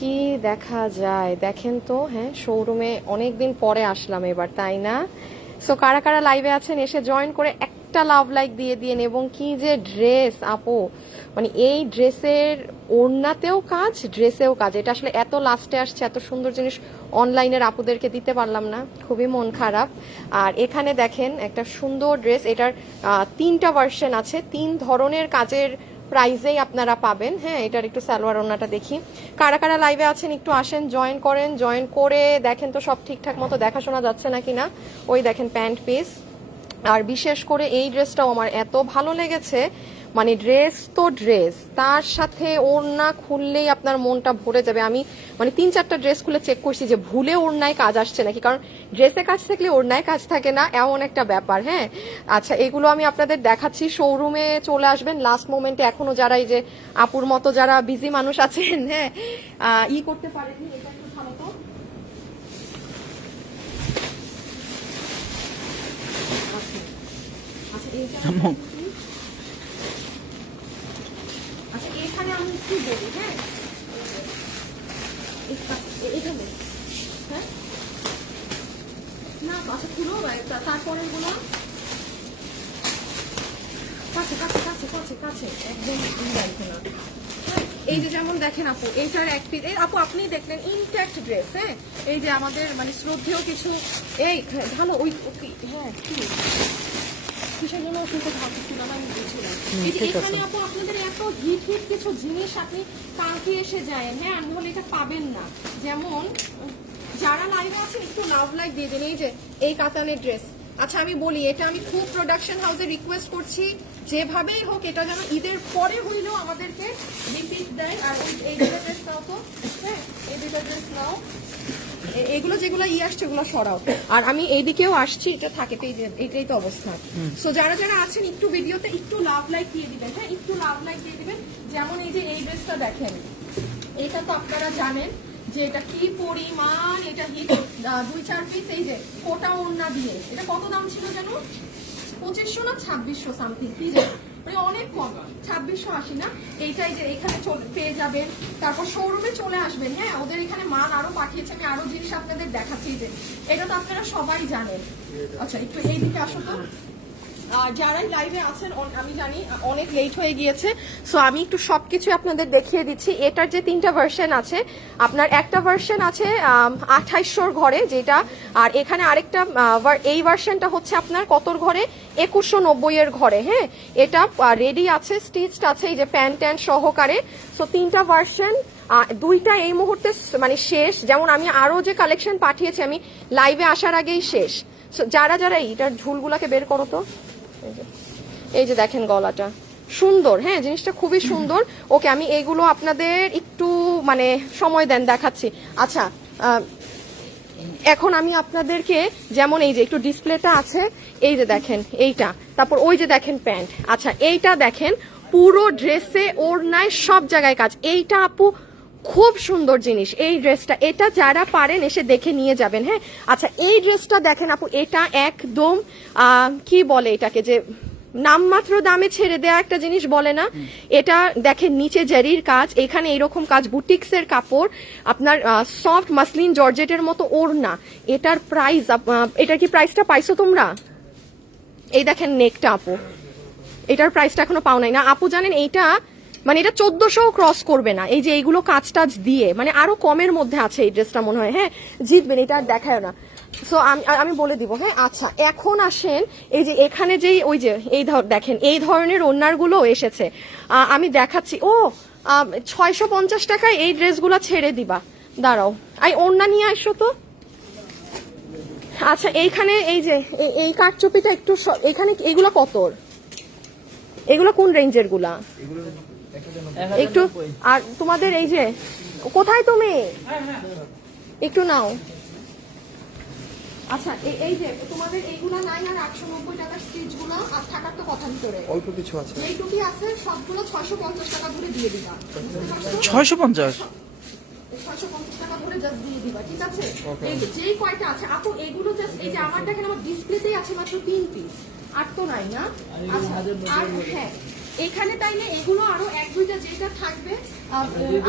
কি দেখা যায় দেখেন তো। হ্যাঁ, শোরুমে অনেকদিন পরে আসলাম এবার, তাই না? সো কারা কারা লাইভে আছেন এসে জয়েন করে একটা লাভ লাইক দিয়ে দিন। এবং কি যে ড্রেস আপু, মানে এই ড্রেসের ওড়নাতেও কাজ, ড্রেসেও কাজ। এটা আসলে এত লাস্টে আসছে, এত সুন্দর জিনিস অনলাইনের আপুদেরকে দিতে পারলাম না, খুবই মন খারাপ। আর এখানে দেখেন একটা সুন্দর ড্রেস, এটার 3টা ভার্সন আছে, 3 ধরনের কাজের প্রাইজেই আপনারা পাবেন। হ্যাঁ, এটার একটু সালোয়ার ওড়নাটা দেখি। কারা কারা লাইভে আছেন একটু আসেন, জয়েন করেন। জয়েন করে দেখেন তো সব ঠিকঠাক মতো দেখাশোনা যাচ্ছে নাকি না। ওই দেখেন প্যান্ট পিস। আর বিশেষ করে এই ড্রেসটাও আমার এত ভালো লেগেছে, মানে ড্রেস তো ড্রেস, তার সাথে ওড়না খুললেই আপনার মনটা ভরে যাবে। আমি মানে 3-4টা ড্রেস খুলে চেক করছি যে ভুলে ওড়নায় কাজ আসছে নাকি, কারণ ড্রেসে কাজ থাকলে ওড়নায় কাজ থাকে না, এমন একটা ব্যাপার। হ্যাঁ, আচ্ছা এগুলো আমি আপনাদের দেখাচ্ছি। শোরুমে চলে আসবেন লাস্ট মোমেন্টে, এখনো যারা এই যে আপুর মতো যারা বিজি মানুষ আছেন, হ্যাঁ করতে পারেনি, এটা একটু ভালো তো। আচ্ছা এইটা আচ্ছা এখানে আমি কি বলি, হ্যাঁ এখানে, হ্যাঁ না আচ্ছা পুরো তারপরে গুলো কাছে কাছে কাছে কাছে কাছে একদম দেখে না। এই যে যেমন দেখেন আপু, এইটার এক পিস, আপু আপনি দেখলেন ইনট্যাক্ট ড্রেস। হ্যাঁ, এই যে আমাদের মানে শ্রদ্ধেয় কিছু এই ভালো ওই হ্যাঁ কি কিসের জন্য শুনতে ভাবছিলাম আমি বুঝছিলাম। এই যে এখানে আপু আপনাদের এত হিট হিট কিছু জিনিস আপনি কালকে এসে যায়, হ্যাঁ নাহলে এটা পাবেন না। যেমন যারা লাইভে আছেন একটু লাভ লাইক দিয়ে দিন। এই যে এই কাতানের ড্রেস, আচ্ছা আমি বলি এটা আমি খুব প্রোডাকশন হাউসে রিকোয়েস্ট করছি যেভাবেই হোক এটা যেন ঈদের পরে হইলেও আমাদেরকে রিপিট দেয়। আর এই দুটো ড্রেস নাও তো, হ্যাঁ এই দুটো ড্রেস নাও, এগুলো যেগুলো আসছে ওগুলো সরাও। আর আমি এইদিকেও আসছি, এটা থাকে পেজে, এটাই তো অবস্থা। সো যারা যারা আছেন একটু ভিডিওতে একটু লাভ লাইক দিয়ে দিবেন, হ্যাঁ একটু লাভ লাইক দিয়ে দিবেন। যেমন এই যে এই ড্রেসটা দেখেন, এটা তো আপনারা জানেন যে এটা কি পরিমাণ, এটা হিট 2-4 পিস, এই যে কোটা ওড়না দিয়ে। এটা কত দাম ছিল জানো? 2500 না 2600 সামথিং, কি জানো মানে অনেক কম, 2680 না। এইটাই যে এখানে পেয়ে যাবেন। তারপর শোরুমে চলে আসবেন, হ্যাঁ ওদের এখানে মাল আরো পাঠিয়েছে, আমি আরো জিনিস আপনাদের দেখাচ্ছি। যে এটা তো আপনারা সবাই জানেন। আচ্ছা একটু এইদিকে আসো তো। যারাই লাইভে আছেন আমি জানি অনেক লেট হয়ে গিয়েছে, সো আমি একটু সবকিছু আপনাদের দেখিয়ে দিচ্ছি। এটার যে 3টা ভার্সন আছে, আপনার একটা ভার্সন আছে 2800 ঘরে যেটা, আর এখানে আরেকটা এই ভার্সনটা হচ্ছে আপনার কতর ঘরে, 2190 এর ঘরে। হ্যাঁ, এটা রেডি আছে, স্টিচড আছে, এই যে প্যান্ট ট্যান্ট সহকারে। সো 3টা ভার্সন, 2টা এই মুহূর্তে মানে শেষ। যেমন আমি আরো যে কালেকশন পাঠিয়েছি আমি লাইভে আসার আগেই শেষ। যারা যারা এইটার ঝুলগুলাকে বের করো তো। এই যে দেখেন গলাটা সুন্দর, হ্যাঁ জিনিসটা খুবই সুন্দর। ওকে আমি এইগুলো আপনাদের একটু মানে সময় দেন দেখাচ্ছি। আচ্ছা এখন আমি আপনাদেরকে যেমন এই যে একটু ডিসপ্লেটা আছে, এই যে দেখেন এইটা, তারপর ওই যে দেখেন প্যান্ট। আচ্ছা এইটা দেখেন পুরো ড্রেসে ওড়নায় সব জায়গায় কাজ। এইটা আপু খুব সুন্দর জিনিস এই ড্রেসটা, এটা যারা পারেন এসে দেখে নিয়ে যাবেন। হ্যাঁ আচ্ছা এই ড্রেসটা দেখেন আপু, এটা একদম কি বলে এটাকে, যে নামমাত্র দামে ছেড়ে দেয়া একটা জিনিস বলে না, এটা দেখেন নিচে জারির কাজ, এখানে এরকম কাজ, বুটিক্সের কাপড়, আপনার সফট মাসলিন জর্জেটের মতো ওড়না। এটার প্রাইস, এটার কি প্রাইসটা পাইছো তোমরা? এই দেখেন নেকটা আপু, এটার প্রাইসটা এখনো পাও নাই না আপু, জানেন এইটা মানে এটা 1400 ক্রস করবে না। এই যে এইগুলো কাজ টাজ দিয়ে মানে আরো কমের মধ্যে আছে এই ড্রেসটা মনে হয়। হ্যাঁ জিতবেন, এটা আর দেখায় না। সো আমি বলে দিব। হ্যাঁ আচ্ছা এখন আসেন এই যে এখানে যেই ওই যে এই দেখেন এই ধরনের ওড়নারগুলো এসেছে, আমি দেখাচ্ছি। ও 650 টাকায় এই ড্রেসগুলো ছেড়ে দিবা, দাঁড়াও ওড়না নিয়ে আসো তো। আচ্ছা এইখানে এই যে এই কাঠচুপিটা একটু, এখানে এগুলো কত, এগুলো কোন রেঞ্জের গুলা একটু, আর তোমাদের এই যে কোথায় তুমি একটু নাও। আচ্ছা এই যে তোমাদের এইগুলা নাই, আর 890 টাকার স্টিচ গুলো আর থাকার তো কথা ভিতরে অল্প কিছু আছে, এইটুকি আছে, সবগুলো 650 টাকা ধরে দিয়ে দিবা। 650 টাকা ধরে জাস্ট দিয়ে দিবা, ঠিক আছে? এই যেই কয়টা আছে আপু এগুলো জাস্ট এই যে আমার দেখেন আমার ডিসপ্লেতেই আছে মাত্র 3 পিস, আর তো নাই না। আচ্ছা আর হ্যাঁ এখানে তাইলে এগুলো আরো এক দুইটা যেটা থাকবে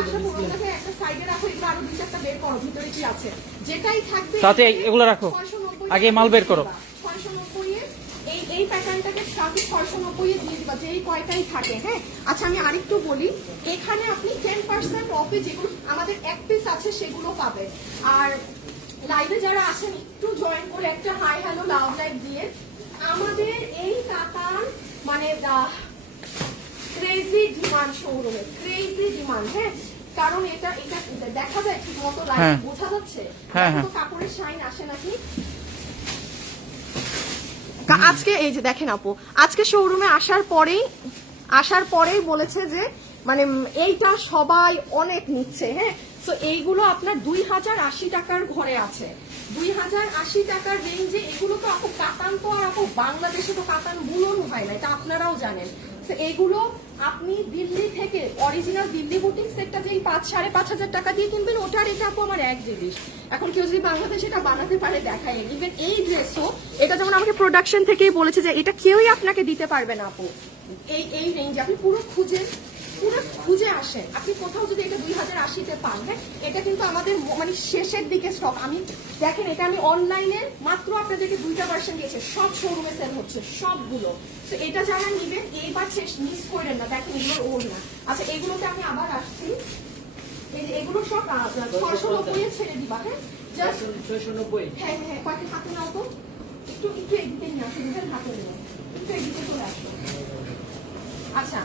আশা করো ওটাকে একটা সাইডে রাখো, এগুলো আরো দুই চারটা বের করো ভিতরে কি আছে, যেটাই থাকবে তাতে এগুলো রাখো, 690 আগে মাল বের করো। 690 এর এই প্যাটার্নটাকে সাথে 690 এ দিয়ে দিবা, যেই কয়টাই থাকে। হ্যাঁ, আচ্ছা আমি আরেকটু বলি, এখানে আপনি 10% অফে যেগুলো আমাদের এক পিস আছে সেগুলো পাবেন। আর লাইভে যারা আছেন একটু জয়েন করে একটা হাই হ্যালো লাভ লাইভ দিয়ে, আমাদের এই কাতান মানে ক্রেজি ডিমান্ড শোরুমে, ক্রেজি ডিমান্ড। হ্যাঁ, কারণ এটা দেখা যায় ঠিক মতো লাইভ হ্যাঁ। বোঝা যাচ্ছে, হ্যাঁ, তো কাপড়ের শাইন আসে নাকি। আজকে এই যে দেখেন আপু, আজকে শোরুমে আসার পরেই বলেছে যে মানে এইটা সবাই অনেক নিচ্ছে। হ্যাঁ, তো এইগুলো আপনার 2080 টাকার ঘরে আছে, 2080 টাকার রেঞ্জে। এগুলো তো আপু কাতান, তো আর আপু বাংলাদেশে তো কাতান বুনন হয় না, এটা আপনারাও জানেন। তো এইগুলো আপনি দিল্লি থেকে অরিজিনাল দিল্লি বুটিক সেটটা যেই 5,500 টাকা দিয়ে কিনবেন, ওটার এটা আপু আমার এক জিনিস। এখন কেউ যদি বাংলাদেশে এটা বানাতে পারে দেখায়, ইভেন এই ড্রেসও এটা যেমন আমাকে প্রোডাকশন থেকেই বলেছে যে এটা কেউই আপনাকে দিতে পারবে না আপু এই রেঞ্জ। আপনি পুরো খুঁজে আসেন, আপনি কোথাও যদি এটা 2080-তে পান। হ্যাঁ, এটা কিন্তু আমাদের মানে শেষের দিকে স্টক। আমি দেখেন, এটা আমি অনলাইনে মাত্র আপনাদেরকে 2টা ভার্সন দিয়েছি, সব শোরুমে সেল হচ্ছে সবগুলো। তো এটা যারা নিবেন এইবার মিস করেন না, দেখেন এগুলো ওর না। আচ্ছা, এগুলোতে আমি আবার আসছি, এই যে এগুলো সব 690 ছেড়ে দিবা। হ্যাঁ, জাস্ট 690। হ্যাঁ হ্যাঁ, কয়েকটা হাতে নাও তো, একটু এদিকে নিয়ে আসো, হাতে নিও, একটু এদিকে চলে আসো। আচ্ছা,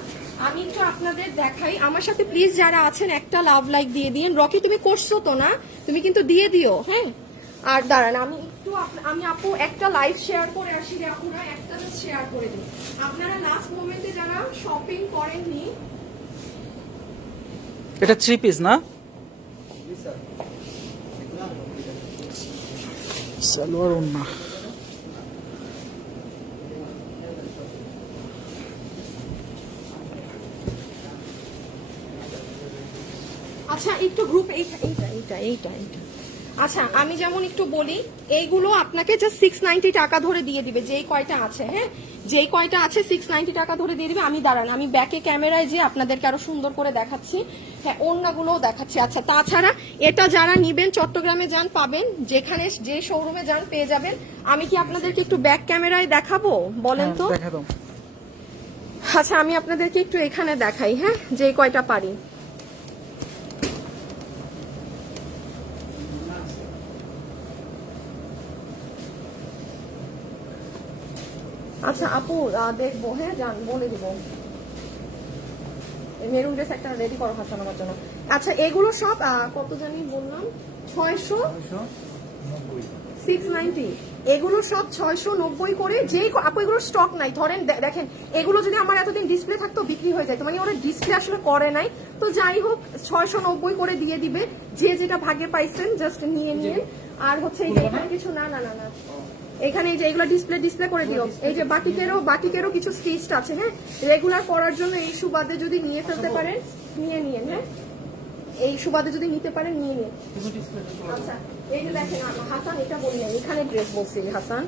আমি একটু আপনাদের দেখাই, আমার সাথে প্লিজ যারা আছেন একটা লাভ লাইক দিয়ে দিন। রকি তুমি করছো তো না, তুমি কিন্তু দিয়ে দিও। হ্যাঁ, আর দাঁড়ান আমি আপু একটা লাইভ শেয়ার করে আসি রে, আপনারা একটা জাস্ট শেয়ার করে দিন। আপনারা লাস্ট মোমেন্টে যারা শপিং করেননি, এটা 3 পিস না, সালোয়ার ওন্না। আচ্ছা একটু গ্রুপ এইটা। আচ্ছা, আমি যেমন একটু বলি, এইগুলো আপনাকে জাস্ট 690 টাকা ধরে দিয়ে দিবে, যেই কয়টা আছে। হ্যাঁ, যেই কয়টা আছে 690 টাকা ধরে দিয়ে দিবে। আমি দাঁড়ান, আমি ব্যাকে ক্যামেরায় যে আপনাদেরকে আরো সুন্দর করে দেখাচ্ছি। হ্যাঁ, ওড়নাগুলোও দেখাচ্ছি। আচ্ছা, তাছাড়া এটা যারা নিবেন চট্টগ্রামে যান পাবেন, যেখানে যে শোরুমে যান পেয়ে যাবেন। আমি কি আপনাদেরকে একটু ব্যাক ক্যামেরায় দেখাবো বলেন তো? দেখা দাও। আচ্ছা, আমি আপনাদেরকে একটু এখানে দেখাই। হ্যাঁ, যেই কয়টা পারি। আচ্ছা আপু, দেখবো। হ্যাঁ, যান বলে দিব। মেরুন ড্রেস একটা রেডি করো হাসান আমার জন্য। আচ্ছা, এগুলো সব কত জানি বললাম, 690। এগুলো সব 690 করে। যেই আপু এগুলো স্টক নাই, ধরেন দেখেন এগুলো যদি আমার এতদিন ডিসপ্লে থাকতো বিক্রি হয়ে যায়, মানে ওরা ডিসপ্লে আসলে করে নাই। তো যাই হোক, 690 করে দিয়ে দিবে, যে যেটা ভাগে পাইছেন জাস্ট নিয়ে নিয়ে। আর হচ্ছে এই যে এখানে কিছু না, এখানে এই যে এগুলো ডিসপ্লে করে দিও। এই যে বাটিকেরও কিছু স্টিচড আছে। হ্যাঁ, রেগুলার পরার জন্য এই সুবাদে যদি নিয়ে ফেলতে পারেন নিয়ে। হ্যাঁ, এই সুবাদে যদি নিতে পারেন নিয়ে। আচ্ছা, এই যে দেখেন হাসান, এটা বলি না, এখানে ড্রেস বলছি হাসান।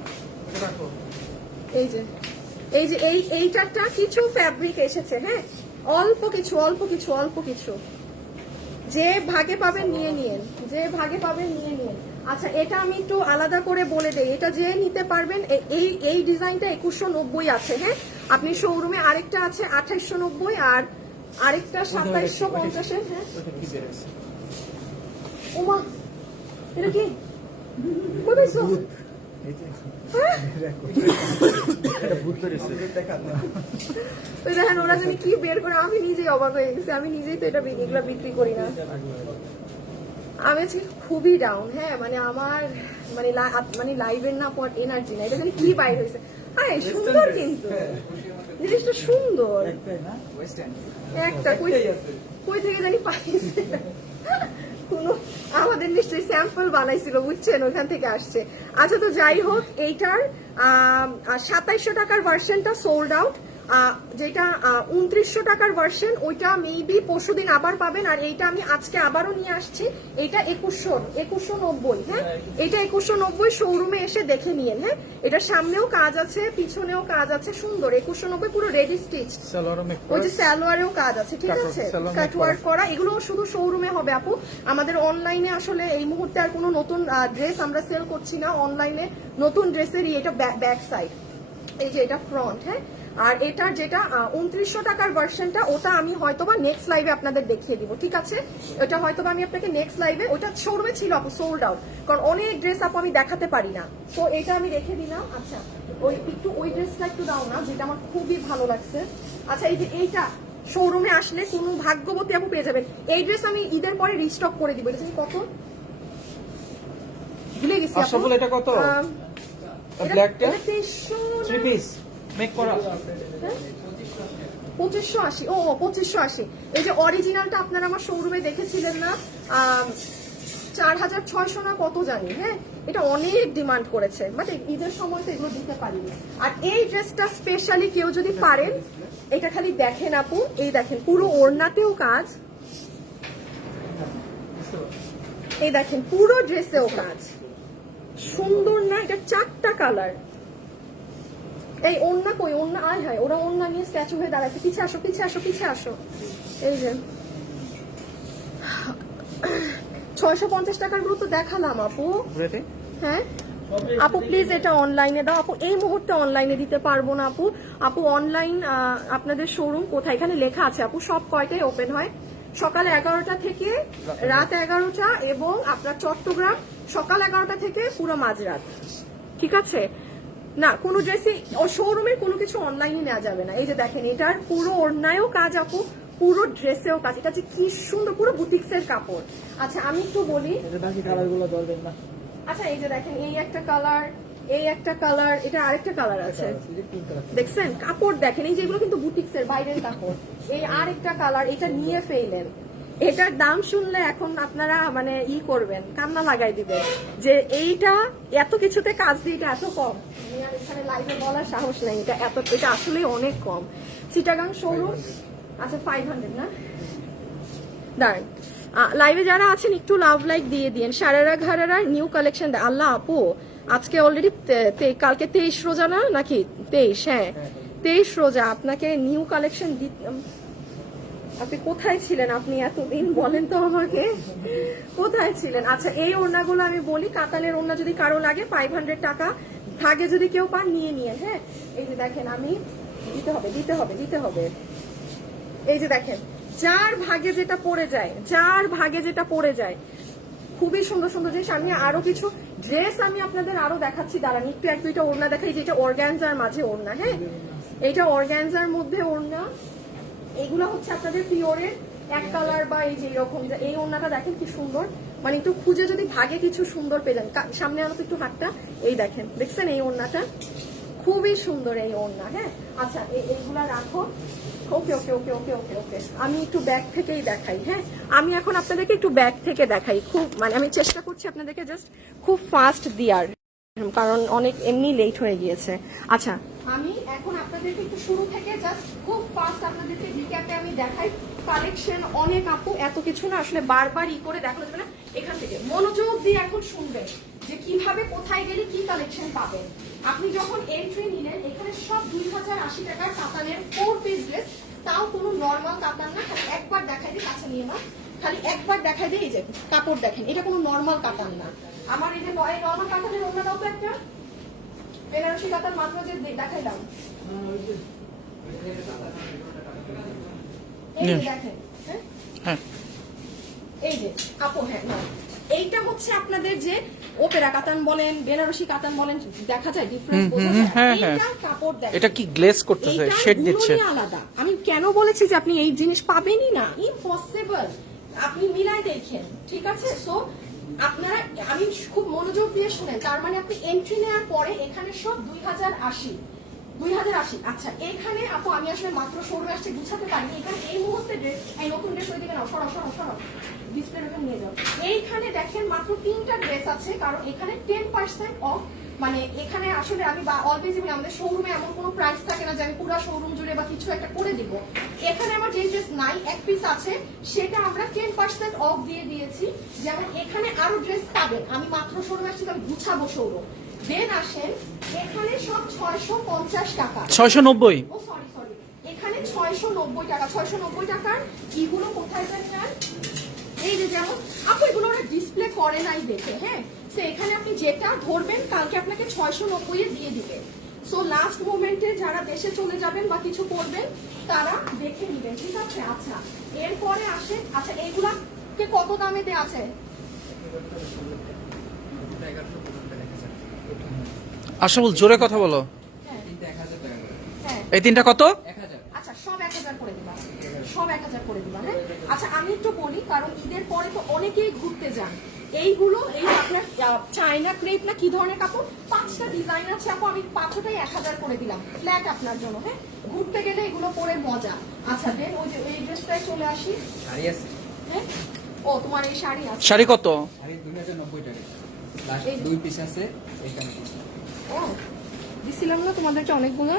এই যে এইটারটা কিছু ফ্যাব্রিক এসেছে। হ্যাঁ, অল্প কিছু যে ভাগে পাবেন নিয়ে। আচ্ছা, এটা আমি একটু আলাদা করে বলে দেই, এটা যে নিতে পারবেন এই ডিজাইনটা 2190 আছে। হ্যাঁ, আপনি শোরুমে আরেকটা আছে 2890 আর আরেকটা 2750। হ্যাঁ, ওমা এটা কি কই পাইছো? তো দেখেন ওরা যদি কি বের করে, আমি নিজেই অবাক হয়ে গেছি। আমি নিজেই তো এগুলা বিক্রি করি না। আমি আজকে খুবই ডাউন। হ্যাঁ, মানে আমার মানে লাইভের না পর এনার্জি না, এটা জানি কি বাইর হয়েছে। হ্যাঁ, সুন্দর কিন্তু জিনিসটা সুন্দর। একটা কই থেকে জানি পাইছে, কোনো আমাদের নিশ্চয়ই স্যাম্পল বানাইছিল, বুঝছেন, ওখান থেকে আসছে। আচ্ছা, তো যাই হোক, এইটার 2700 টাকার ভার্সনটা সোল্ড আউট। যেটা 2900 টাকার ভার্সন, ওইটা মেবি পরশুদিন আবার পাবেন। আর এইটা আমি আজকে আবারও নিয়ে আসছি, এটা 2190। হ্যাঁ, এটা 2190 শোরুমে এসে দেখে নিয়েন। হ্যাঁ, এটা সামনেও কাজ আছে, পিছনেও কাজ আছে, সুন্দর 2190 পুরো রেডি স্টিচ। ওই যে সালোয়ারেও কাজ আছে, ঠিক আছে, কাটওয়ার্ক করা। এগুলো শুধু শোরুমে হবে আপু, আমাদের অনলাইনে আসলে এই মুহূর্তে আর কোনো নতুন ড্রেস আমরা সেল করছি না। অনলাইনে নতুন ড্রেসেরই এটা ব্যাক সাইড, এই যে এটা ফ্রন্ট। হ্যাঁ, আর এটার যেটা 2900 টাকার ভার্সনটা, ওটা আমি হয়তোবা নেক্সট লাইভে আপনাদের দেখিয়ে দিব, ঠিক আছে। ওটা হয়তোবা আমি আপনাকে নেক্সট লাইভে, ওটা শোরুমে ছিল আপু, সোল্ড আউট, কারণ অনেক ড্রেস আপু আমি দেখাতে পারি না, তো এটা আমি রেখে দিলাম। আচ্ছা, ওই ড্রেসটা একটু দাও না, যেটা আমার খুবই ভালো লাগছে। আচ্ছা, এই যে এইটা শোরুমে আসলে কোনো ভাগ্যবতী আপু পেয়ে যাবেন। এই ড্রেস আমি ঈদের পরে রিস্টক করে দিব। এটা কত ভুলে গেছি আপু, এটা কত? ব্ল্যাকটা 3 পিস মেক করা 2580। ও 2580। এই যে অরিজিনালটা আপনারা আমার শোরুমে দেখেছিলেন না, 4600 না কত জানি। হ্যাঁ, এটা অনেক ডিমান্ড করেছে, বাট ঈদের সময় তো এগুলো দিতে পারিনি। আর এই ড্রেসটা স্পেশালি কেউ যদি পারেন, এটা খালি দেখেন আপু, এই দেখেন পুরো ওড়নাতেও কাজ, এই দেখেন পুরো ড্রেসেও কাজ, সুন্দর না? এটা 4টা কালার। এই ওড়না কই, ওড়না আয় হায়, ওরা ওড়না নিয়ে স্ট্যাচু হয়ে দাঁড়াচ্ছে। পিছে আসো, পিছে আসো, পিছে আসো। এই যে 650 টাকার গুলো তো দেখালাম আপু। হ্যাঁ আপু, প্লিজ এটা অনলাইনে দাও আপু, এই মুহূর্তে অনলাইনে দিতে পারবো না আপু। আপু অনলাইন আপনাদের শোরুম কোথায়? এখানে লেখা আছে আপু, সব কয়টায় ওপেন হয়, সকাল 11টা থেকে রাত 11টা, এবং আপনার চট্টগ্রাম সকাল 11টা থেকে পুরো মাঝরাত, ঠিক আছে। না, কোনো ড্রেসই শোরুমের কোনো কিছু অনলাইনে নেওয়া যাবে না। এই যে দেখেন, এটার পুরো ওড়নায়ও কাজ আপু, পুরো ড্রেসেও কাজ। এটা যে কি সুন্দর, পুরো বুটিক্সের কাপড়। আচ্ছা, আমি একটু বলি, আচ্ছা এই যে দেখেন, এই একটা কালার, এই একটা কালার, এটা আরেকটা কালার আছে, দেখছেন কাপড় দেখেন, এই যেগুলো কিন্তু বুটিক্সের বাইরের কাপড়। এই আরেকটা কালার, এটা নিয়ে ফেলেন। এটার দাম শুনলে এখন আপনারা মানে করবেন, কান্না লাগাই দিবেন যে এইটা এত কিছুতে কাজ দিয়ে এটা এত কম। আমি আর এখানে লাইভে বলার সাহস নেই, এটা আসলে অনেক কম। চিটাগাং শোরুম। আচ্ছা 500 না, দাঁড়ান, লাইভে যারা আছেন একটু লাভ লাইক দিয়ে দিন। Sharara gharara new collection. আল্লাহ আপু, আজকে অলরেডি কালকে 23 রোজা না নাকি? 23, হ্যাঁ 23 রোজা। আপনাকে নিউ কালেকশন আপনি কোথায় ছিলেন? আপনি এতদিন বলেন তো আমাকে, কোথায় ছিলেন? আচ্ছা, এই ওড়নাগুলো আমি বলি, কাতানের ওড়না যদি কারো লাগে 500 টাকা, ভাগে যদি কেউ পান নিয়ে নিয়ে। হ্যাঁ, এই যে দেখেন, আমি দিতে হবে দিতে হবে দিতে হবে। এই যে দেখেন, যার ভাগে যেটা পড়ে যায়, যার ভাগে যেটা পড়ে যায়, খুবই সুন্দর সুন্দর জিনিস। আমি আরো কিছু ড্রেস আমি আপনাদের আরো দেখাচ্ছি, দাঁড়ান একটু 1-2টা ওড়না দেখাই। যেটা অর্গানজার মাঝে ওড়না, হ্যাঁ এইটা অর্গানজার মধ্যে ওড়না। এগুলো হচ্ছে আপনাদের পিওরের এক কালার, বা এই যে এরকম, এই ওড়নাটা দেখেন কি সুন্দর, মানে একটু খুঁজে যদি ভাগে কিছু সুন্দর পেয়ে যান। সামনে আনো তো একটু হাতটা, এই দেখেন, দেখছেন এই ওড়নাটা খুবই সুন্দর এই ওড়না। হ্যাঁ, আচ্ছা এইগুলা রাখো। ওকে ওকে ওকে ওকে ওকে ওকে, আমি একটু ব্যাগ থেকেই দেখাই। হ্যাঁ, আমি এখন আপনাদেরকে একটু ব্যাগ থেকে দেখাই, খুব মানে আমি চেষ্টা করছি আপনাদেরকে জাস্ট খুব ফাস্ট দেওয়ার, কারণ অনেক এমনি লেট হয়ে গিয়েছে। আচ্ছা, আমি এখন আপনাদেরকে একটু শুরু থেকে জাস্ট খুব ফাস্ট আপনাদেরকে রিক্যাপে আমি দেখাই। কালেকশন অনেক আপু, এত কিছু না আসলে বারবার করে দেখানো যাবে না। এখান থেকে মনোযোগ দিয়ে এখন শুনবেন যে কিভাবে কোথায় গেলে কি কালেকশন পাবেন। আপনি যখন এন্ট্রি নিলেন, এখানে সব 2080 টাকার কাতানের 4 পিস ড্রেস, তাও কোনো নর্মাল কাতান না। খালি একবার দেখাই দিই, কাছে নিয়ে না, খালি একবার দেখাই দিই। এই যে কাপড় দেখেন, এটা কোনো নর্মাল কাতান না। আমার এই যে নর্মাল কাতানের অন্য দাও তো একটা বেনারসি কাতান, মাত্র যে দেখাইলাম, এই যে দেখেন। হ্যাঁ, এই যে আপু, হ্যাঁ এইটা হচ্ছে আপনাদের যে ওপেরা কাতান বলেন, বেনারসি কাতান বলেন, দেখা যায় ডিফারেন্স বোঝা যায়। এইটা কাপড় দেখেন, এটা কি গ্লেজ করতেছে, শেড দিচ্ছে, আলাদা। আমি কেন বলেছি যে আপনি এই জিনিস পাবেনই না, ইম্পসিবল। আপনি মিলাই দেখেন, ঠিক আছে। সো আপনারা, আমি খুব মনোযোগ দিয়ে শুনেন, তার মানে আপনি এন্ট্রি নেওয়ার পরে এখানে সব 2080। আচ্ছা, এখানে আপু আমি আসলে মাত্র শোরুমে আসছি, গুছাতে পারিনি। এখানে এই মুহূর্তে ড্রেস, এই নতুন ড্রেস ওই দিকে নাও, সরাও সরাও সরাও, ডিসপ্লে ওখানে নিয়ে যাও। এইখানে দেখেন মাত্র 3টা ড্রেস আছে, কারণ এখানে 10% অফ মানে এখানে আসলে আমি অলওয়েজই বলি আমাদের শোরুমে এমন কোনো প্রাইস থাকে না যে আমি পুরো শোরুম জুড়ে বা কিছু একটা করে দিব। এখানে আমার যে ড্রেস নাই এক পিস আছে সেটা আমরা 10% অফ দিয়ে দিয়েছি। যেমন এখানে আরো ড্রেস পাবেন, আমি মাত্র শোরুমে আসছি, আমি গুছাবো শোরুম। দেন আসেন এখানে সব 650 টাকা, 690। ও সরি এখানে 690 টাকা। 690 টাকার এগুলো কোথায় জানেন? আর এই যে যেমন আপু এগুলো ওরা ডিসপ্লে করে নাই দেখে, হ্যাঁ সো এখানে আপনি যেটা ধরবেন কালকে আপনাকে 690 এ দিয়ে দিবে। সো লাস্ট মোমেন্টে যারা দেশে চলে যাবেন বা কিছু করবেন তারা দেখে নেবেন, ঠিক আছে? আচ্ছা এরপরে আসে, আচ্ছা এইগুলাকে কত দামে দেয়া আছে? আশাফুল জোরে কথা বলো। হ্যাঁ এই তিনটা কত? আচ্ছা সব 1000 করে দিবা, সব 1000 করে দিবা। হ্যাঁ আচ্ছা আমি একটু বলি, কারণ ঈদের পরে তো অনেকেই ঘুরতে যান। এইগুলো এই আপনার চায়না ক্রেপ না কি ধরনের কাপড়, 5টা ডিজাইন আছে আপু, আমি 5টাই 1000 করে দিলাম ফ্ল্যাট আপনার জন্য। হ্যাঁ ঘুরতে গেলে এগুলো পরে মজা। আচ্ছা দেন ওই যে এই ড্রেসটাই চলে আসি। শাড়ি আছে, হ্যাঁ ও তোমার এই শাড়ি আছে, শাড়ি কত? শাড়ি 2090 টাকা, লাস্ট এই- 2 পিস আছে এখানে। ও দিছিলাম না তোমাদেরকে অনেকগুলো।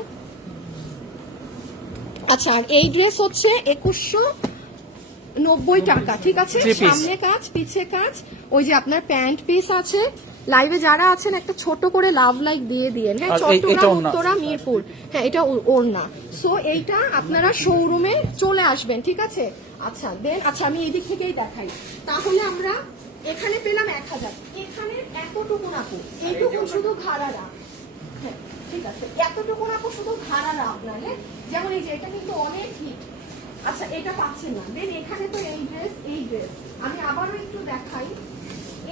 আচ্ছা আর এই ড্রেস হচ্ছে 2190 টাকা, ঠিক আছে? Three piece। সামনে কাজ পিছে কাজ, ওই যে আপনার প্যান্ট পিস আছে। লাইভে যারা আছেন একটা ছোট করে লাভ লাইক দিয়ে দিয়েন। হ্যাঁ আর এটা চট্টগ্রাম, ওড়না। উত্তরা, মিরপুর। হ্যাঁ এটা ওড়না। সো এইটা আপনারা শোরুমে চলে আসবেন, ঠিক আছে? আচ্ছা দেন আচ্ছা আমি এই দিক থেকেই দেখাই। তাহলে আমরা এখানে পেলাম 1000, এখানে এতটুকু আপু, এইটুকু শুধু ভাড়ারা। হ্যাঁ ঠিক আছে, এতটুকু আপু শুধু ভাড়ারা আপনার। হ্যাঁ যেমন এই যে এটা কিন্তু অনেক হিট। আচ্ছা এটা পাচ্ছেন না। দেন এখানে তো এই ড্রেস, আমি আবারও একটু দেখাই।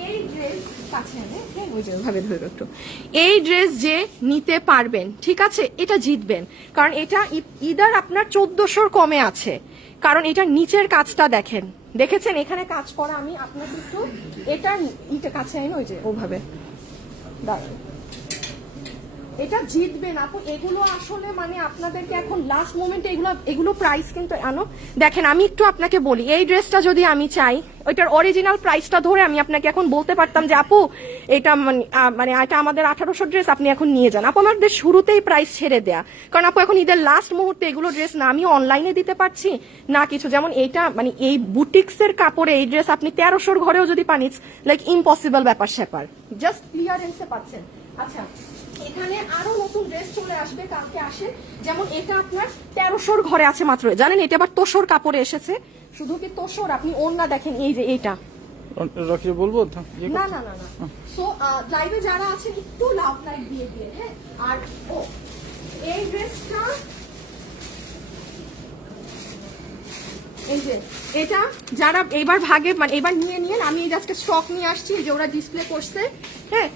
এই ড্রেস পাচ্ছেন, হ্যাঁ ওই যে ভাবে ধরে একটু। এই ড্রেস যে নিতে পারবেন, ঠিক আছে, এটা জিতবেন। কারণ এটা ইদার আপনার 1400 কমে আছে, কারণ এটার নিচের কাজটা দেখেন, দেখেছেন এখানে কাজ করা। আমি আপনাকে একটু এটার ইটা কাছে আইন, ওই যে ওভাবে দাঁড়ান। এটা জিতবেন আপু। এগুলো আসলে মানে আপনাদেরকে এখন লাস্ট মোমেন্টে এগুলো প্রাইস কিন্তু আনো। দেখেন আমি একটু আপনাকে বলি, এই ড্রেসটা যদি আমি চাই ওইটার অরিজিনাল প্রাইসটা ধরে আমি আপনাকে এখন বলতে পারতাম যে আপু এটা মানে এটা আমাদের 1800 ড্রেস, আপনি এখন নিয়ে যান। আপু আমাদের শুরুতেই প্রাইস ছেড়ে দেয়া, কারণ আপু এখন ঈদের লাস্ট মুহূর্তে এগুলো ড্রেস না আমি অনলাইনে দিতে পারছি না কিছু। যেমন এইটা মানে এই বুটিক্সের কাপড়ে এই ড্রেস আপনি 1300 ঘরেও যদি পান, ইটস লাইক ইম্পসিবল ব্যাপার স্যাপার, জাস্ট ক্লিয়ারেন্সে পাচ্ছেন। আচ্ছা এখানে আরো নতুন ড্রেস চলে আসবে কালকে আসে। যেমন এটা আপনার 1300 ঘরে আছে মাত্র, জানেন এটা আবার তোষর কাপড়ে এসেছে। শুধু কি তোষর, আপনি ওড়না দেখেন, এই যে এইটা। রাখি বলবো না না না না। সো লাইভে যারা আছেন একটু লাভ লাইক দিয়ে দিয়ে। হ্যাঁ আর ও এই ড্রেসটা, এই যে এটা যারা এবার ভাগে মানে এবার নিয়ে নিয়ে আমি এই আজকে স্টক নিয়ে আসছি যে ওরা ডিসপ্লে করছে। হ্যাঁ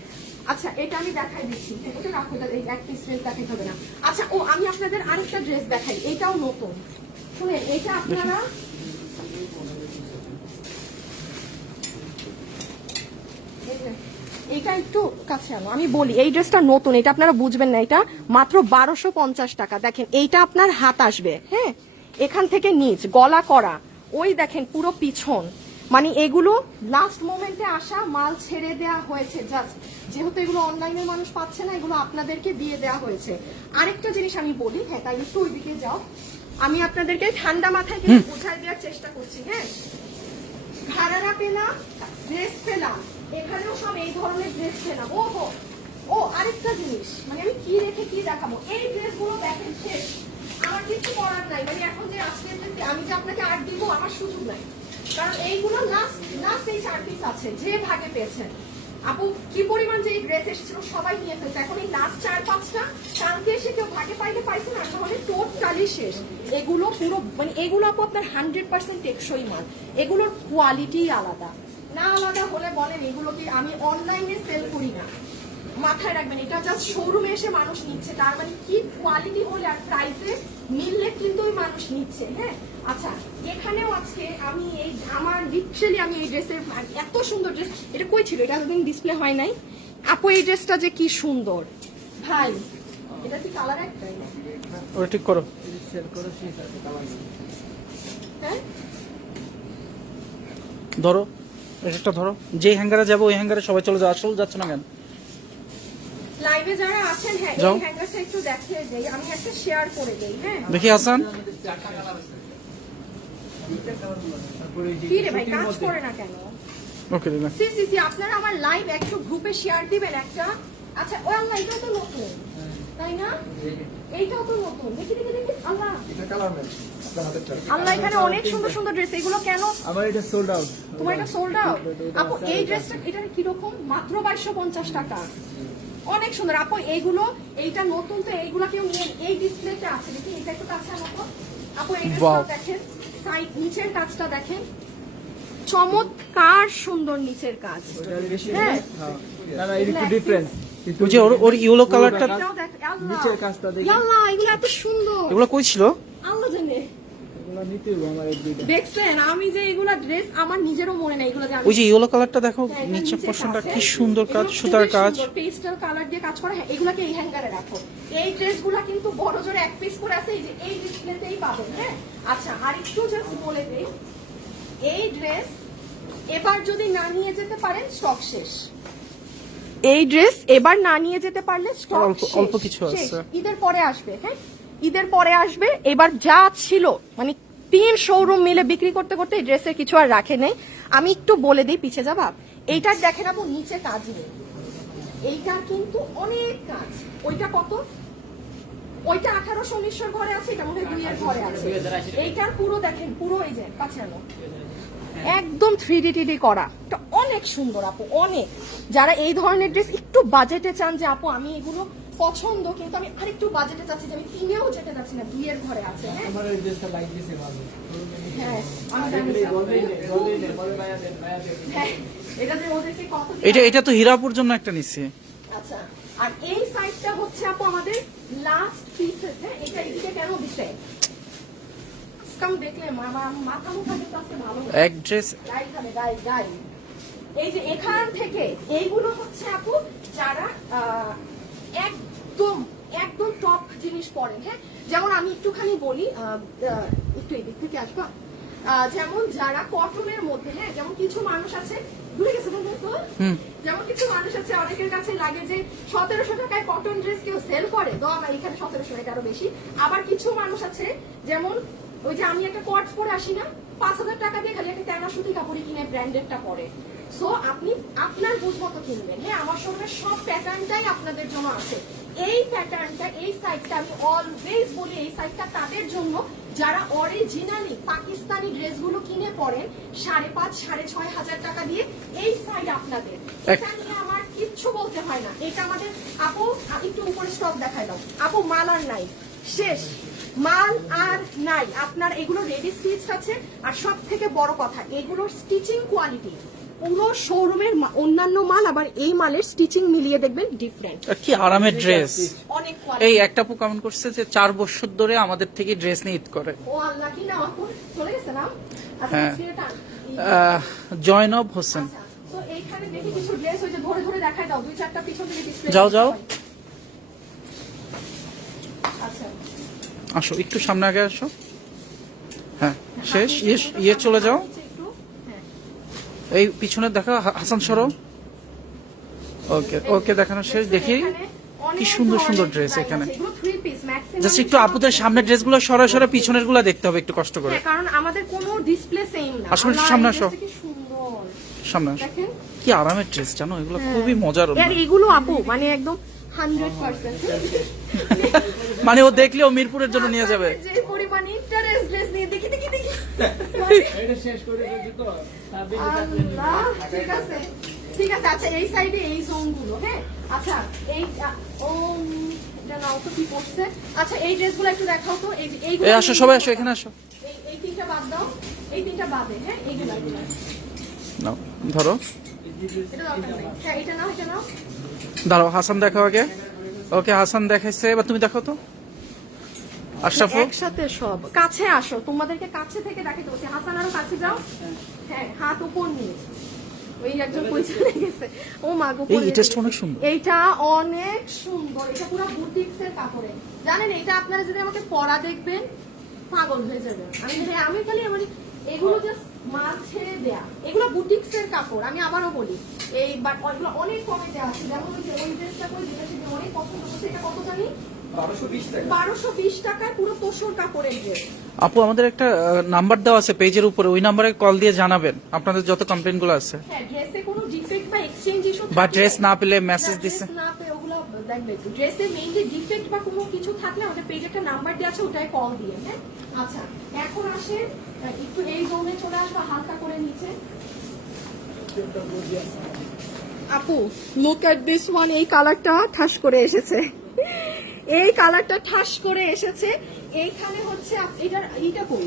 আচ্ছা এটা আমি দেখাই দিচ্ছি, এটা রাখো, এই এক পিস ড্রেস দেখাই হবে না। আচ্ছা ও আমি আপনাদের আরেকটা ড্রেস দেখাই, এটাও নতুন। শুনেন এটা আপনারা এটা একটু কাছে আনো, আমি বলি এই ড্রেসটা নতুন, এটা আপনারা বুঝবেন না, এটা মাত্র 1250 টাকা। দেখেন এইটা আপনার হাত আসবে, হ্যাঁ এখান থেকে নিচ গলা করা, ওই দেখেন পুরো পিছন, মানে এগুলো লাস্ট মোমেন্টে আসা মাল ছেড়ে দেয়া হয়েছে জাস্ট, যেহেতু এগুলো অনলাইনের মানুষ পাচ্ছে না, এগুলো আপনাদেরকে দিয়ে দেওয়া হয়েছে। আরেকটা জিনিস আমি বলি, হ্যাঁ তাই একটু ওইদিকে যাও, আমি আপনাদেরকে ঠান্ডা মাথায় কিন্তু বোঝাই দেওয়ার চেষ্টা করছি। হ্যাঁ ভাড়ারা পেলাম, ড্রেস পেলাম, এখানেও সব এই ধরনের ড্রেস পেলাম। ও আরেকটা জিনিস, মানে আমি কি রেখে কি দেখাবো, এই ড্রেসগুলো দেখেন শেষ, আমার কিছু করার নাই। মানে এখন যে আজকে আমি যে আপনাকে আর দিব আমার সুযোগ নাই, কারণ এইগুলো লাস্ট এই 4 পিস আছে যে ভাগে পেয়েছেন। আপু কি পরিমাণ যে এই ড্রেস এসেছিল সবাই নিয়ে ফেলছে, এখন এই লাস্ট 4-5টা কালকে এসে কেউ ভাগে পাইলে পাইছে না, তাহলে টোটালি শেষ। এগুলো পুরো মানে এগুলো আপু আপনার 100% টেকসই মাল, এগুলোর কোয়ালিটি আলাদা। না আলাদা হলে বলেন এগুলো কি আমি অনলাইনে সেল করি না, মাথায় রাখবেন। এটা জাস্ট শোরুমে এসে মানুষ নিচ্ছে, তার মানে কি কোয়ালিটি হলে আর প্রাইসে মিললে কিন্তু ওই মানুষ নিচ্ছে। হ্যাঁ আচ্ছা এখানেও আজকে আমি এই আমার লিটারালি আমি এই ড্রেসের এত সুন্দর ড্রেস, এটা কই ছিল, এটা এতদিন ডিসপ্লে হয় নাই। আপু এই ড্রেসটা যে কি সুন্দর ভাই, এটা কি কালার একটাই? ওটা ঠিক করো। হ্যাঁ ধরো এটা ধরো, যে হ্যাঙ্গারে যাবো ওই হ্যাঙ্গারে সবাই চলে যাও। আসল যাচ্ছে না কেন? লাইভে যারা আছেন, হ্যাঁ যাও। এই হ্যাঙ্গারটা একটু দেখিয়ে দেই, আমি একটা শেয়ার করে দেই। হ্যাঁ দেখি হাসান। কি রে ভাই, কাজ করে না কেন? ওকে দিন। সি সি সি, আপনারা আমার লাইভ একটু গ্রুপে শেয়ার দিবেন একটা। আচ্ছা ও আল্লাহ, এটাও তো নতুন, তাই না? এইটাও তো নতুন, দেখি দেখি দেখি। আল্লাহ এটা কালার ম্যাচ আপনার হাতেরটা। আল্লাহ, এখানে অনেক সুন্দর সুন্দর ড্রেস। এগুলো কেন আমার এটা সোল্ড আউট। তোমার এটা সোল্ড আউট? আপু এই ড্রেসটা এটা কিরকম? মাত্র 2250 টাকা। অনেক সুন্দর আপু, এইগুলো এইটা নতুন তো, এইগুলা কেউ নিয়ে, এই ডিসপ্লেতে আছে, দেখি এটা একটু কাছে আনো তো। আপু এই ড্রেসটা Wow. দেখেন, সাইড নিচের কাজটা দেখেন, চমৎকার সুন্দর নিচের কাজ। হ্যাঁ না না, এটা একটু ডিফারেন্স। ওই যে ওর ইয়েলো কালারটা, এটাও দেখ, আল্লাহ নিচের কাজটা দেখি। আল্লাহ, এগুলো এত সুন্দর, এগুলো কই ছিল? আল্লাহ জানে। এগুলো নিতে হবে আমার এক দুইটা। দেখছেন, আমি যে এগুলা ড্রেস আমার নিজেরও মনে নাই এগুলো যে আমি ওই যে ইয়েলো কালারটা দেখো, হ্যাঁ, এটা নিচের নিচে পোর্শনটা আছে। কি সুন্দর কাজ, এগুলো সুতার খুবই কাজ। সুন্দর, পেস্টেল কালার দিয়ে কাজ করা। হ্যাঁ, এগুলাকে এই হ্যাঙ্গারে রাখো। এই ড্রেসগুলা কিন্তু বড় জোরে এক পিস করে আছে, এই যে এই ডিসপ্লেতেই পাবেন। হ্যাঁ আচ্ছা, আর একটু জাস্ট বলে দেই, এই ড্রেস এবার যদি না নিয়ে যেতে পারেন, স্টক শেষ। এই ড্রেস এবার না নিয়ে যেতে পারলে স্টক অল্প- অল্প কিছু শেষ। আছে। ঈদের পরে আসবে। হ্যাঁ ঈদের পরে আসবে। এবার যা ছিল মানে 3 শোরুম মিলে বিক্রি করতে করতে এই ড্রেসের কিছু আর রাখে নেই। আমি একটু বলে দিই, পিছে যাবা। এইটার দেখেন আপু, নিচে কাজ নেই, এইটার কিন্তু অনেক কাজ। ওইটা কত? ওইটা 1800-1900 ঘরে আছে, এটা মনে হয় 2 এর ঘরে আছে। এইটার পুরো দেখেন, পুরো এই যে পাঁচানো একদম 3D টিডি করা। এটা অনেক সুন্দর আপু, অনেক। যারা এই ধরনের ড্রেস একটু বাজেটে চান, যে আপু আমি এগুলো পছন্দ কিন্তু আমি আরেকটু বাজেটে চাচ্ছি, যে আমি কিনেও যেতে চাচ্ছি না, 2 এর ঘরে আছে। হ্যাঁ আমার এই ড্রেসটা লাইক দিছে ভালো। হ্যাঁ আমি জানি এগুলি আপু। বললেই নেই, বললেই নেই, বলে ভাইয়া দেন, ভাইয়া দেন। হ্যাঁ, এটা যে ওদেরকে কত এটা তো হীরাপুর জন্য একটা নিছি। আচ্ছা, আর এই সাইডটা হচ্ছে আপু আমাদের লাস্ট পিসেস। হ্যাঁ এটা এদিকে কেন দিছে? কাম দেখলে মাথা মুখা কিন্তু আজকে ভালো না। এক ড্রেস গাই খাবে, গাই গাই। এই যে এখান থেকে এইগুলো হচ্ছে আপু যারা একদম একদম টপ জিনিস পরেন। হ্যাঁ যেমন আমি একটুখানি বলি, একটু এদিক থেকে আসবা। যেমন যারা কটনের মধ্যে, হ্যাঁ যেমন কিছু মানুষ আছে, দূরে গেছে বলবো তো, যেমন কিছু মানুষ আছে অনেকের কাছে লাগে যে 1700 টাকায় কটন ড্রেস কেউ সেল করে, তো আমার এখানে 1700 টাকা আরো বেশি। আবার কিছু মানুষ আছে যেমন ওই যে আমি একটা কটস পরে আসি না, 5000 টাকা দিয়ে খালি একটা তেনা সুতি কাপড়ই কিনে ব্র্যান্ডেডটা পরে। সো আপনি আপনার বুঝমতো কিনবেন। হ্যাঁ আমার সঙ্গে সব প্যাটার্নটাই আপনাদের জন্য আছে। এই প্যাটার্নটা, এই সাইডটা আমি অলওয়েজ বলি, এই সাইডটা তাদের জন্য যারা অরিজিনালি পাকিস্তানি ড্রেসগুলো কিনে পরেন 5,500-6,500 হাজার টাকা দিয়ে। এই সাইড আপনাদের, এটা নিয়ে আমার কিচ্ছু বলতে হয় না। এটা আমাদের আপু একটু উপরে স্টক দেখাই দাও আপু, মাল আর নাই, শেষ, মাল আর নাই। আপনার এগুলো রেডি স্টিচ আছে, আর সব থেকে বড় কথা এগুলোর স্টিচিং কোয়ালিটি পুরো শোরুমের অন্যান্য মাল আবার এই মালের স্টিচিং মিলিয়ে দেখবেন ডিফারেন্ট। আর কি আরামের ড্রেস। অনেক এই কোয়ালিটি। একটা আপু কমেন্ট করছে যে 4 বছর ধরে আমাদের থেকে ড্রেস নিয়ে ঈদ করে। ও আল্লাহ, কি নাম আপু? চলে গেছে নাম? আচ্ছা হ্যাঁ। সেটা জয়নব হোসেন। আচ্ছা, তো এইখানে দেখি কিছু ড্রেস ওই যে ধরে ধরে দেখাই দাও, 2-4টা পিছন থেকে ডিসপ্লে। যাও, যাও। আচ্ছা আসো একটু সামনে আগে আসো। হ্যাঁ শেষ, ইয়ে চলে যাও। একটু, হ্যাঁ এই পিছনে দেখা হাসান সরো। ওকে ওকে, দেখানো শেষ। দেখি কি সুন্দর সুন্দর ড্রেস এখানে। জাস্ট একটু আপুদের সামনের ড্রেসগুলো সরাসরি পিছনের গুলো দেখতে হবে একটু কষ্ট করে। কারণ আমাদের কোনো ডিসপ্লে সেম না। আসলে একটু সামনে আসো। কি সুন্দর সামনে আসো। দেখেন, কি আরামের ড্রেস জানো, এগুলো খুবই মজার। আর এগুলো আপু মানে একদম 100%। মানে ও দেখলেও মিরপুরের জন্য নিয়ে যাবে। যে পরিমাণ ইন্টারেস্ট ড্রেস নিয়ে দেখি দেখি দেখি। এটা শেষ করে দিয়েছি তো। আর বেশি থাকলে নিবো। আল্লাহ, ঠিক আছে ঠিক আছে। আচ্ছা এই সাইডে এই জোন গুলো, হ্যাঁ আচ্ছা এই ও এটা নাও তো কি পড়ছে। আচ্ছা এই ড্রেসগুলো একটু দেখাও তো। এইগুলো এই আসো সবাই আসো, এখানে আসো। এই তিনটা বাদ দাও, এই তিনটা বাদে। হ্যাঁ এইগুলো নাও ধরো, এটা দরকার নেই। হ্যাঁ এটা নাও, এটা নাও। দাঁড়াও হাসান দেখাও আগে। ওকে হাসান দেখাইছে, এবার তুমি দেখো তো। আশরাফু একসাথে সব কাছে আসো, তোমাদেরকে কাছে থেকে দেখাতে বলছি। হাসান আরো কাছে যাও। হ্যাঁ হাত উপর নিয়ে, ওই একজন কই চলে গেছে। ও মা গো, এই ড্রেসটা অনেক সুন্দর। এইটা অনেক সুন্দর, এটা পুরো বুটিক্সের কাপড়ে। জানেন এটা আপনারা যদি আমাকে পরা দেখবেন পাগল হয়ে যাবেন। আমি খালি আমার এগুলো জাস্ট মাল ছেড়ে দেয়া, এগুলো বুটিক্সের কাপড়। আমি আবারও বলি এই বাট এগুলো অনেক কমে দেওয়া আছে। যেমন ওই যে ওই ড্রেসটা করে যেটা সেটা অনেক পছন্দ করছে, এটা কত জানি 1220 টাকা। 1220 টাকায় পুরো তোষর কাপড়ের ড্রেস। আপু আমাদের একটা নাম্বার দেওয়া আছে পেজের উপরে, ওই নাম্বারে কল দিয়ে জানাবেন আপনাদের যত কমপ্লেন গুলো আছে, হ্যাঁ, ড্রেসে কোনো ডিফেক্ট বা এক্সচেঞ্জ ইস্যু বা ড্রেস না পেলে মেসেজ দিছে। না পেয়ে ওগুলো দেখবে। ড্রেসে মেইনলি ডিফেক্ট বা কোনো কিছু থাকলে আমাদের পেজে একটা নাম্বার দেওয়া আছে, ওটাই কল দিয়ে। হ্যাঁ, আচ্ছা এখন আসে একটু এই জোনে চলে আসবো হালকা করে নিচে। আপু লুক এট দিস ওয়ান, এই কালারটা ঠাস করে এসেছে, এই কালারটা ঠাস করে এসেছে। এইখানে হচ্ছে এটার এইটা কই?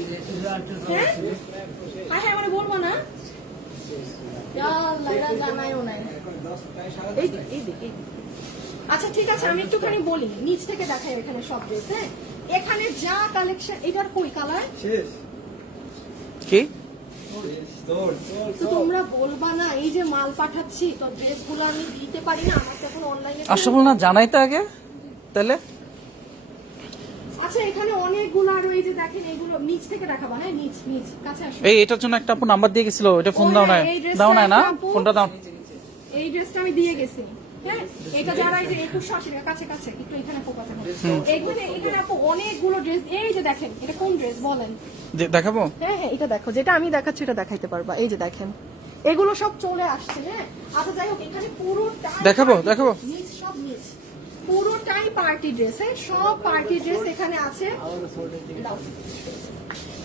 হ্যাঁ হ্যাঁ মানে বলবো না, জানাইও নাই। এই দিক, এই দিক, এই দিক। আচ্ছা ঠিক আছে, আমি একটুখানি বলি, নিচ থেকে দেখাই এখানে সব ড্রেস। হ্যাঁ, এখানে যা কালেকশন, এটার কই কালার? শেষ। কি তো তোমরা বলবা না এই যে মাল পাঠাচ্ছি তো ড্রেসগুলো আমি দিতে পারি না, আমার তো এখন অনলাইনে। আসলে না জানাই তো আগে তাহলে। আচ্ছা এখানে অনেকগুলো, আর এই যে দেখেন এগুলো নিচ থেকে দেখাবো। হ্যাঁ, নিচ নিচ কাছে আসো। এই এটার জন্য একটা আপু নাম্বার দিয়ে গেছিল, এটা ফোন ও দাও না, হ্যাঁ, এই ড্রেসটা দাও না না একটা আপু- ফোনটা দাও। এই ড্রেসটা আমি দিয়ে গেছি। হ্যাঁ, এটা যারা এই যে 2180 টাকা, কাছে কাছে একটু এখানে ফোকাস করুন। এখানে আপু অনেকগুলো ড্রেস, এই যে দেখেন এটা কোন ড্রেস বলেন? দেখাবো? হ্যাঁ হ্যাঁ, এটা দেখো, যেটা আমি দেখাচ্ছি এটা দেখাইতে পারবা। এই যে দেখেন এগুলো সব চলে আসছে। হ্যাঁ, আচ্ছা যাই হোক, এখানে পুরোটাই দেখাবো, party দেখাবো। dress, নিচ সব নিচ, পুরোটাই পার্টি ড্রেস। হ্যাঁ, সব পার্টি ড্রেস এখানে আছে।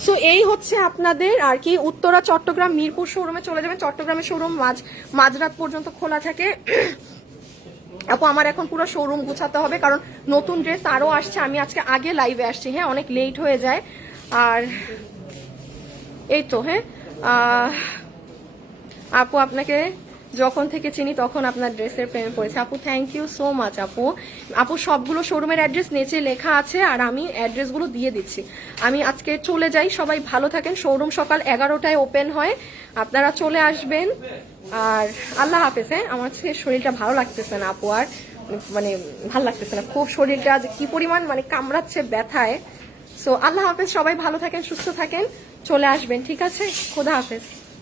সো এই হচ্ছে আপনাদের আর কি উত্তরা চট্টগ্রাম মিরপুর শোরুমে চলে যাবেন। চট্টগ্রামের শোরুম মাঝরাত পর্যন্ত খোলা থাকে। আপু আমার এখন পুরো শোরুম গুছাতে হবে, কারণ নতুন ড্রেস আরো আসছে। আমি আজকে আগে লাইভে আসছি। হ্যাঁ, অনেক লেট হয়ে যায়। আর এই তো হ্যাঁ, আপু আপনাকে যখন থেকে চিনি তখন আপনার ড্রেসের প্রেমে পড়েছে। আপু থ্যাংক ইউ সো মাচ আপু। আপু সবগুলো শোরুমের অ্যাড্রেস নিচে লেখা আছে, আর আমি অ্যাড্রেসগুলো দিয়ে দিচ্ছি। আমি আজকে চলে যাই, সবাই ভালো থাকেন। শোরুম সকাল 11টায় ওপেন হয়, আপনারা চলে আসবেন। আর আল্লাহ হাফেজ। হ্যাঁ, আমার আজকে শরীরটা ভালো লাগতেছে না আপু, আর মানে ভালো লাগতেছে না খুব, শরীরটা আজ কি পরিমাণ মানে কামড়াচ্ছে ব্যথায়। সো আল্লাহ হাফেজ, সবাই ভালো থাকেন, সুস্থ থাকেন, চলে আসবেন। ঠিক আছে, খোদা হাফেজ।